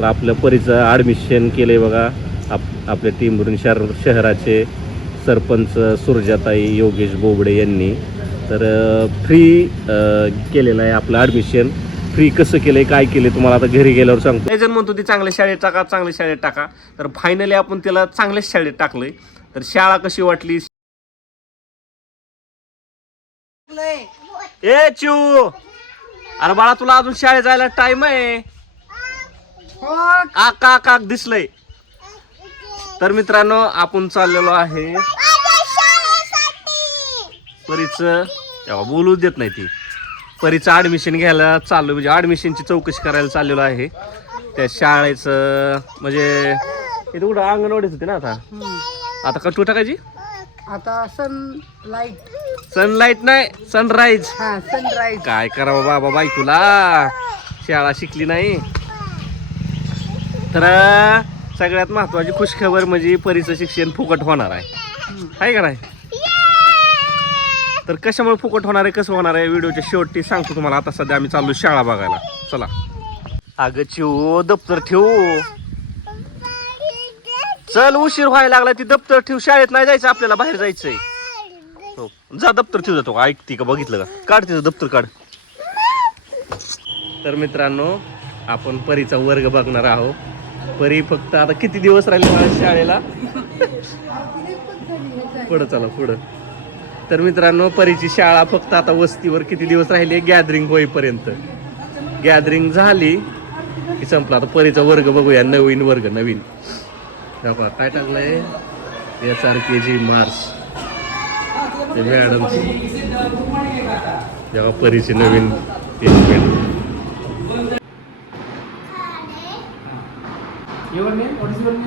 तर आपल्या परीचं ॲडमिशन केलं आहे बघा. आप आपल्या टीमवरून शहर शहराचे सरपंच सुरजाताई योगेश बोबडे यांनी. तर फ्री केलेलं आहे आपलं ॲडमिशन फ्री कसं केलं काय केलंय तुम्हाला आता घरी गेल्यावर सांगतो. जण म्हणतो ती चांगल्या शाळेत टाका चांगल्या शाळेत टाका. तर फायनली आपण त्याला चांगल्याच शाळेत टाकलंय. तर शाळा कशी वाटली? ए चू अरे बाळा तुला अजून शाळेत जायला टाइम आहे. आक आक दिसलंय. तर मित्रांनो आपण चाललेलो आहे परीच तेव्हा बोलूच देत नाही ती. परीचं ऍडमिशन घ्यायला चाललो म्हणजे ऍडमिशनची चौकशी करायला चाललेलो आहे. त्या शाळेचं म्हणजे इथं कुठं अंगणवाडीच होती ना आता. आता कटू टाकायची? आता सन लाइट सनलाईट नाही सनराईज हा सनराईज काय करावं बाबा बायकोला. शाळा शिकली नाही. तर सगळ्यात महत्वाची खुशखबर म्हणजे परीचं शिक्षण फुकट होणार आहे. आहे का नाही? तर कशामुळे फुकट होणार आहे कसं होणार आहे व्हिडिओच्या शेवटी सांगतो तुम्हाला. आता सध्या आम्ही चाललो शाळा बघायला. चला. अगं चिव दप्तर ठेवू. चल उशीर व्हायला लागला ती दप्तर ठेव. शाळेत नाही जायचं आपल्याला बाहेर जायचंय. हो. जा दप्तर ठेव जातो. ऐकती का बघितलं का? काढ तिचं दप्तर काढ. तर मित्रांनो आपण परीचा वर्ग बघणार आहोत. परी फक्त आता किती दिवस राहिले मला शाळेला? पुढं चला पुढं. तर मित्रांनो परीची शाळा फक्त आता वस्तीवर किती दिवस राहिली? गॅदरिंग होईपर्यंत. गॅदरिंग झाली की संपला. आता परीचा वर्ग बघूया नवीन वर्ग नवीन. बघा, काय टाकलंय एस आर के जी मार्स ते मॅडम जेव्हा परीचे नवीन Your name? What is your name?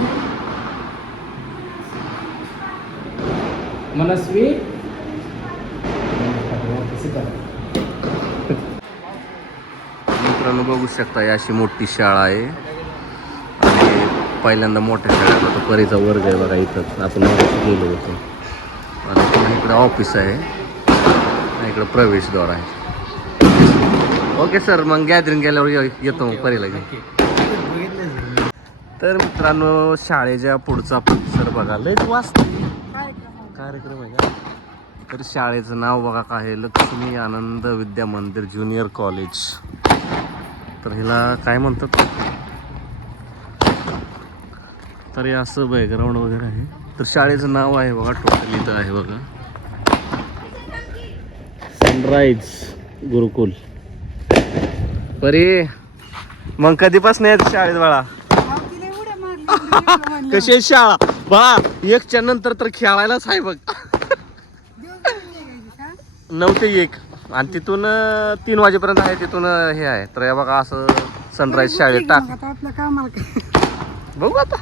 Down. मित्रांनो बघू शकता अशी मोठी शाळा आहे. आणि पहिल्यांदा मोठ्या शाळेत आता परीचा वर्ग आहे बघा इथं. आपण गेलो होतो. आणि पुन्हा इकडं ऑफिस आहे. इकडं प्रवेशद्वार आहे. ओके सर मग गॅदरिंग गेल्यावर येतो मग परीला घेऊन. तर मित्रांनो शाळेच्या पुढचा परिसर बघा. लयच वाचतोय कार्यक्रम आहे का? तर शाळेचं नाव बघा काय आहे. लक्ष्मी आनंद विद्या मंदिर ज्युनियर कॉलेज. तर हिला काय म्हणतात? तर हे असं बॅकग्राऊंड वगैरे आहे. तर शाळेचं नाव आहे बघा. टोटल इथं आहे बघा. सनराईज गुरुकुल. परी मग कधीपासून येत शाळेत बाळा? कशी आहे शाळा? बाळा एकच्या नंतर तर खेळायलाच आहे बघ. नऊ ते एक. आणि तिथून तीन वाजेपर्यंत आहे तिथून हे आहे. तर हे बघा असं सनराईज शाळेत टाक. बघू आता.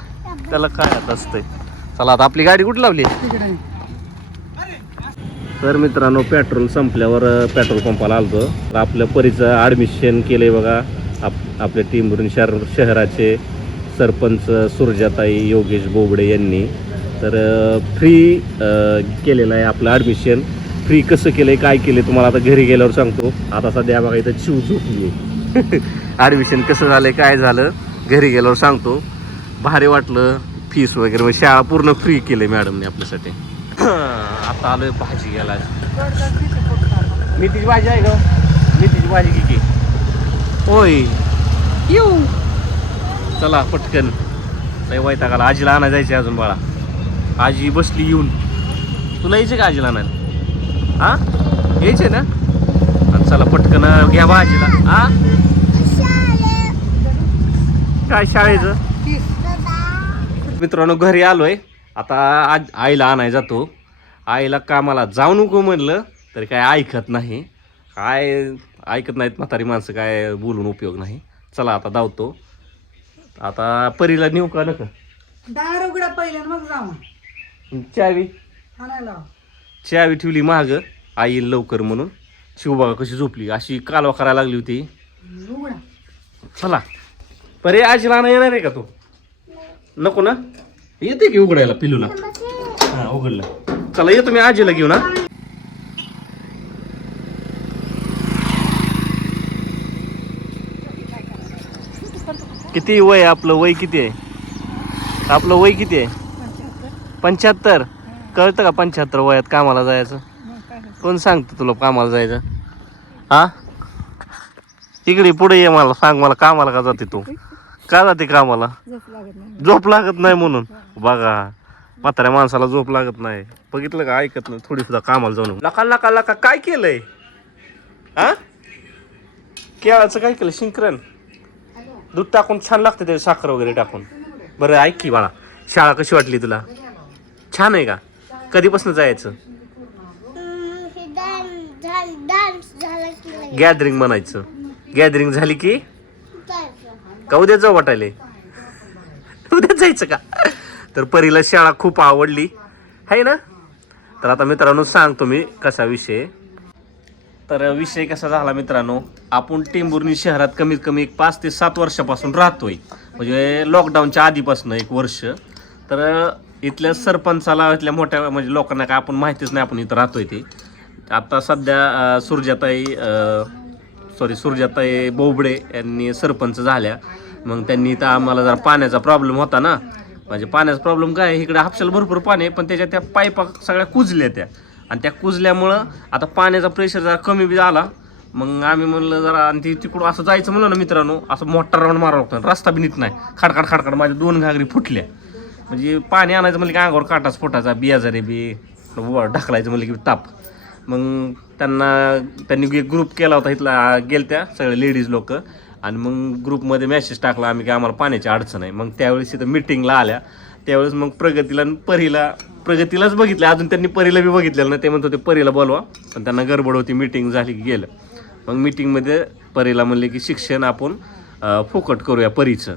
त्याला काय आता असतंय. चला आता आपली गाडी कुठे लावली? तर मित्रांनो पेट्रोल संपल्यावर पेट्रोल पंपाला आलतो. तर आपल्या परीचं ॲडमिशन केलं आहे बघा. आप आपल्या टीमवरून शहर शहराचे सरपंच सुरजाताई योगेश बोबडे यांनी. तर फ्री केलेलं आहे आपलं ॲडमिशन फ्री कसं केलं आहे काय केलं आहे तुम्हाला आता घरी गेल्यावर सांगतो. आता सध्या बघा इथं चिव झोपली आहे ॲडमिशन कसं झालं काय झालं घरी गेल्यावर सांगतो. भारी वाटलं फीस वगैरे म्हणजे शाळा पूर्ण फ्री केलं आहे मॅडमने आपल्यासाठी. आता आलोय भाजी घ्यायला. मेथीची भाजी आहे का? मेथीची भाजी की. होय. येऊ. चला पटकन. काही वैतागाला. आजीला आणा जायचं अजून बाळा. आजी बसली येऊन. तुला यायचे का आजीला आणायला? हा यायचे ना? आणि चला पटकन घ्या आजीला. हा काय शाळेचं? मित्रांनो घरी आलोय. आता आज आईला आणाय जातो. आईला कामाला जाऊ नको म्हणलं तरी काय ऐकत नाही. काय ऐकत नाहीत म्हातारी माणसं काय बोलून उपयोग नाही. चला आता धावतो. आता परीला नेऊ का नका? दार उघडा पहिल्या मग जाऊ. चावी. आणायला चावी ठेवली महाग आई येईल लवकर म्हणून. शिवबागा कशी झोपली? अशी कालवा करायला लागली होती. उघडा चला. परे आजीला आणा येणार आहे का तू? नको ना? येते की उघडायला पिलूला? हा उघडलं. चला येतो मी आजीला घेऊन हा. किती वय आहे आपलं? वय किती आहे? आपलं वय किती आहे? पंच्याहत्तर. कळतं का पंच्याहत्तर वयात कामाला जायचं? कोण सांगतं तुला कामाला जायचं? हा? इकडे पुढे ये मला सांग मला कामाला का जाते तू? का जाते कामाला? झोप लागत नाही म्हणून. बघा म्हाताऱ्या माणसाला झोप लागत नाही. बघितलं का? ऐकत नाही. थोडी सुद्धा कामाला जाऊन लका लका लका. काय केलंय? हा? केळाचं काय केलं शिंकरण. दूध टाकून छान लागतं ते साखर वगैरे टाकून. बरं ऐक की बाळा शाळा कशी वाटली तुला? छान आहे का? कधीपासून जायचं? गॅदरिंग म्हणायचं. गॅदरिंग झाली की? का उद्या जाऊ वाटायले? उद्या जायचं का? तर परीला शाळा खूप आवडली. आहे ना? तर आता मित्रांनो सांगतो मी कसा विषय तर विषय कसा झाला मित्रांनो? आपण टेंभुर्णी शहरात कमीत कमी एक पाच ते सात वर्षापासून राहतोय. म्हणजे लॉकडाऊनच्या आधीपासून एक वर्ष. तर इथल्या सरपंचाला इथल्या मोठ्या म्हणजे लोकांना काय आपण माहितीच नाही आपण इथं राहतोय ते. आता सध्या अं, सुरजाताई सॉरी सुरजाताई बोबडे यांनी सरपंच झाल्या. मग त्यांनी इथं आम्हाला जरा पाण्याचा प्रॉब्लेम होता ना. म्हणजे पाण्याचा प्रॉब्लेम काय इकडे हापशाला भरपूर पाणी आहे पण त्याच्या त्या पाईपा सगळ्या कुजल्या त्या. आणि त्या कुजल्यामुळं आता पाण्याचा प्रेशर जरा कमी बी झाला. मग आम्ही म्हणलं जरा आणि ती तिकडून असं जायचं म्हणलं ना मित्रांनो असं मोठा राऊंड मारावं लागतं. रस्ता बी नीट नाही. खाडखाड खाडखाड. माझ्या दोन घागरी फुटल्या. म्हणजे पाणी आणायचं म्हणलं की अंगावर काटाच फुटायचा. बियाजारे बी ढकलायचं म्हणलं की ताप. मग त्यांना त्यांनी एक ग्रुप केला होता इथला गेलत्या सगळे लेडीज लोक. आणि मग ग्रुपमध्ये मेसेज टाकला आम्ही की आम्हाला पाण्याची अडचण आहे. मग त्यावेळेस इथं मिटिंगला आल्या. त्यावेळेस मग प्रगतीला परीला प्रगतीलाच बघितलं अजून त्यांनी परीला बी बघितलेलं नाही. ते म्हणत होते परीला बोलवा. पण त्यांना गडबड होती मिटिंग झाली की गेलं. मग मिटिंगमध्ये परीला म्हणले की शिक्षण आपण फुकट करूया परीचं.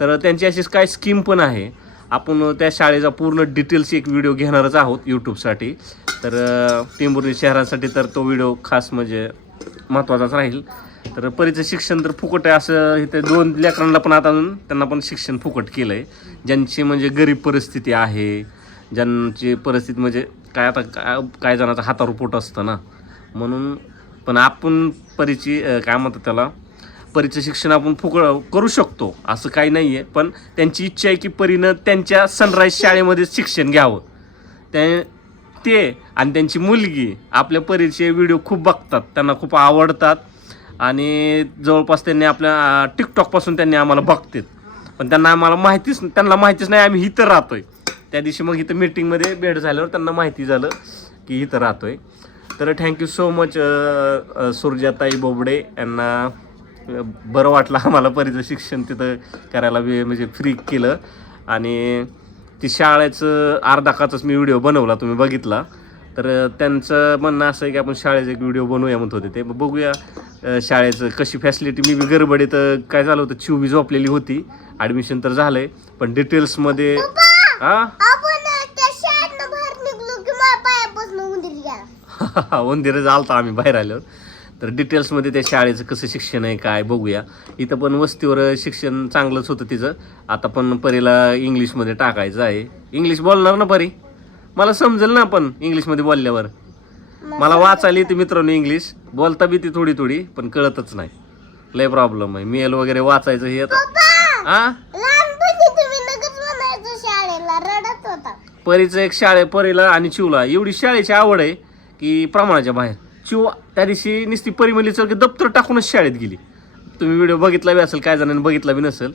तर त्यांची अशीच काय स्कीम पण आहे. आपण त्या शाळेचा पूर्ण डिटेल्स एक व्हिडिओ घेणारच आहोत यूट्यूबसाठी तर अं, शहरासाठी तर तो व्हिडिओ खास म्हणजे महत्त्वाचाच राहील. तर परीचं शिक्षण तर फुकट आहे असं इथे दोन लेकरांना पण आता त्यांना पण शिक्षण फुकट केलं आहे ज्यांची म्हणजे गरीब परिस्थिती आहे ज्यांची परिस्थिती म्हणजे काय आता काय काही जणांचा हातावर पोट असतं ना. म्हणून पण आपण परीची काय म्हणतात त्याला परीचं शिक्षण आपण फुकळ करू शकतो. असं काही नाही आहे पण त्यांची इच्छा आहे की परीनं त्यांच्या सनराईज शाळेमध्ये शिक्षण घ्यावं. त्या ते आणि त्यांची मुलगी आपल्या परीचे व्हिडिओ खूप बघतात. त्यांना खूप आवडतात. आणि जवळपास त्यांनी आपल्या टिकटॉकपासून त्यांनी आम्हाला बघतात. पण त्यांना आम्हाला माहितीच त्यांना माहितीच नाही आम्ही इथं राहतोय. त्या दिवशी मग इथं मीटिंगमध्ये भेट झाल्यावर त्यांना माहिती झालं की इथं राहतोय. तर थँक्यू सो मच सुरजाताई बोबडे यांना बरं वाटलं आम्हाला परीचं शिक्षण तिथं करायला म्हणजे फ्री केलं. आणि ती शाळेचं अर्धाकाचाच मी व्हिडिओ बनवला तुम्ही बघितला. तर त्यांचं म्हणणं असं आहे की आपण शाळेचा एक व्हिडिओ बनवूया म्हणत होते ते. मग बघूया शाळेचं कशी फॅसिलिटी मी बी गडबडीत काय झालं होतं चिवबी झोपलेली होती. ॲडमिशन तर झालं आहे पण डिटेल्समध्ये हां आपण त्या शाळेतनं बाहेर निघलो की माझ्या पायापासून उंदीर गेला उंदीर आलता आम्ही बाहेर आल्यावर तर डिटेल्समध्ये त्या शाळेचं कसं शिक्षण आहे काय बघूया. इथं पण वस्तीवर शिक्षण चांगलंच होतं तिचं. आता पण परीला इंग्लिशमध्ये टाकायचं आहे. इंग्लिश बोलणार ना परी? मला समजेल ना पण इंग्लिशमध्ये बोलल्यावर. मला वाचायला येते मित्रांनो इंग्लिश बोलता बी ती थोडी थोडी पण कळतच नाही. लय प्रॉब्लेम आहे. मेल वगैरे वाचायचं हे आता. हा होता परीचं एक शाळे परीला आणि चिवला. एवढी शाळेची आवड आहे की प्रमाणाच्या बाहेर. चिव त्या दिवशी नुसती परी म्हणली चल की दप्तर टाकूनच शाळेत गेली. तुम्ही व्हिडिओ बघितला बी असेल काय जणांनी बघितला बी नसेल.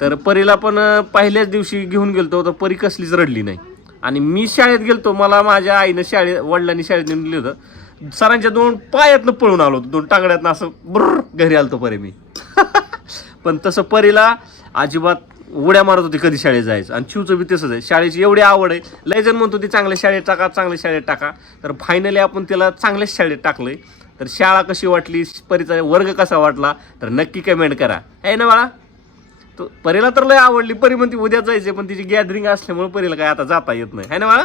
तर परीला पण पहिल्याच दिवशी घेऊन गेलतो तर परी कसलीच रडली नाही. आणि मी शाळेत गेलतो मला माझ्या आईनं शाळेत वडिलांनी शाळेत नेऊन दिलं होतं. सरांच्या दोन पायातनं पळून आलो होतो दोन टांगड्यातनं असं ब्र घरी आलतो परी मी. पण तसं परीला अजिबात उड्या मारत होती कधी शाळेत जायचं. आणि चिवचं बी तसंच आहे. शाळेची एवढी आवड आहे. लय जण म्हणतो ती चांगल्या शाळेत टाका चांगल्या शाळेत टाका. तर फायनली आपण तिला चांगल्याच शाळेत टाकलंय. तर शाळा कशी वाटली? परीचा वर्ग कसा वाटला? तर नक्की कमेंट करा. आहे ना बाळा? तो परीला तर लय आवडली. परी म्हणती उद्या जायचे पण तिची गॅदरिंग असल्यामुळे परीला काय आता जाता येत नाही. आहे ना बाळा?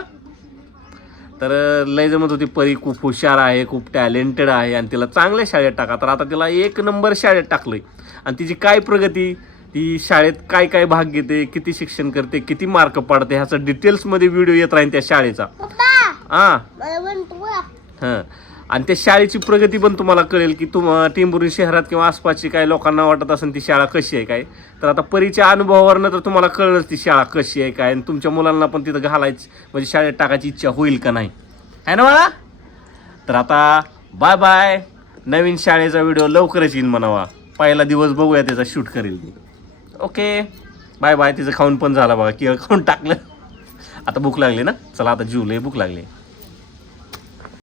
तर लय जमत होती परी खूप हुशार आहे खूप टॅलेंटेड आहे. आणि तिला चांगल्या शाळेत टाका. तर आता तिला एक नंबर शाळेत टाकलंय. आणि तिची काय प्रगती? ती शाळेत काय काय भाग घेते किती शिक्षण करते किती मार्क पाडते ह्याचा डिटेल्समध्ये व्हिडिओ येत राहील त्या शाळेचा. हां मला हां. आणि त्या शाळेची प्रगती पण तुम्हाला कळेल की तुम टिंबुर्णी शहरात किंवा आसपासची काही लोकांना वाटत असेल ती शाळा कशी आहे काय. तर आता परीच्या अनुभवावरनं तर तुम्हाला कळलंच ती शाळा कशी आहे काय. आणि तुमच्या मुलांना पण तिथं घालायची म्हणजे शाळेत टाकायची इच्छा होईल का नाही. आहे ना बाळा? तर आता बाय बाय नवीन शाळेचा व्हिडिओ लवकरच येईन म्हणावा. पहिला दिवस बघूया त्याचा शूट करेल मी. ओके. बाय बाय तिचं खाऊन पण झाला बघा. की खाऊन टाकलं. आता भूक लागली ना? चला आता जीवले भूक लागली.